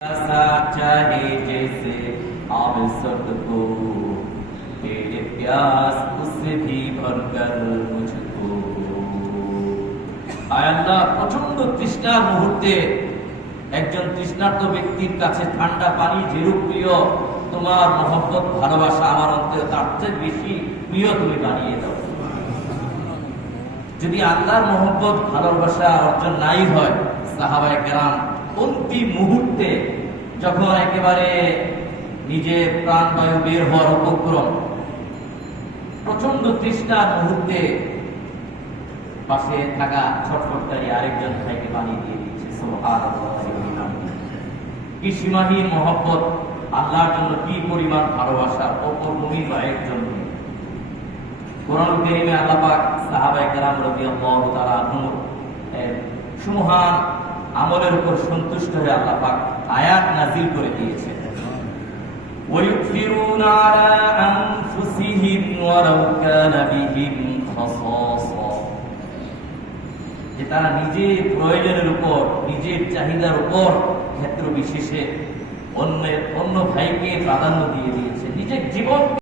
ऐसा चाहे जैसे आप सबको तेरे प्यास उससे भी भरकर मुझको আয় আল্লাহ প্রচন্ড তৃষ্ণার মুহূর্তে একজন তৃষ্ণার্ত ব্যক্তির কাছে ঠান্ডা পানি যেরূপ প্রিয় তোমার মহব্বত ভালোবাসা আমার অন্তরে তার চেয়ে বেশি প্রিয় তুমি বানিয়ে দাও। যদি আল্লাহর মহব্বত ভালোবাসা অর্জন নাই হয়, সাহাবায়ে কেরাম অন্তিম মুহূর্তে যখন একেবারে নিজের প্রাণবায়ু বের হওয়ার উপক্রম, প্রচন্ড তৃষ্ণার মুহূর্তে পাশে থাকা ছটফটকারী আরেকজন ভাইকে বানিয়ে দিয়ে দিচ্ছে। সুবহানাল্লাহ। কি সীমাহীন মহব্বত, আল্লাহর জন্য কি পরিমাণ ভালোবাসা অপর মুমিন ভাইয়ের জন্য। কোরআন কারীমে আল্লাহ পাক সাহাবায়ে কেরাম রাদিয়াল্লাহু তাআলা আনহুর সুমহান আমলের উপর সন্তুষ্ট হয়ে আল্লাহ পাক আয়াত নাযিল করে দিয়েছেন। وَيُؤْثِرُونَ عَلَى أَنفُسِهِمْ وَلَوْ كَانَ بِهِمْ خَصَاصَةٌ, যে তারা নিজের প্রয়োজনের উপর, নিজের চাহিদার উপর ক্ষেত্র বিশেষে অন্য ভাইকে প্রাধান্য দিয়ে দিয়েছে, নিজের জীবন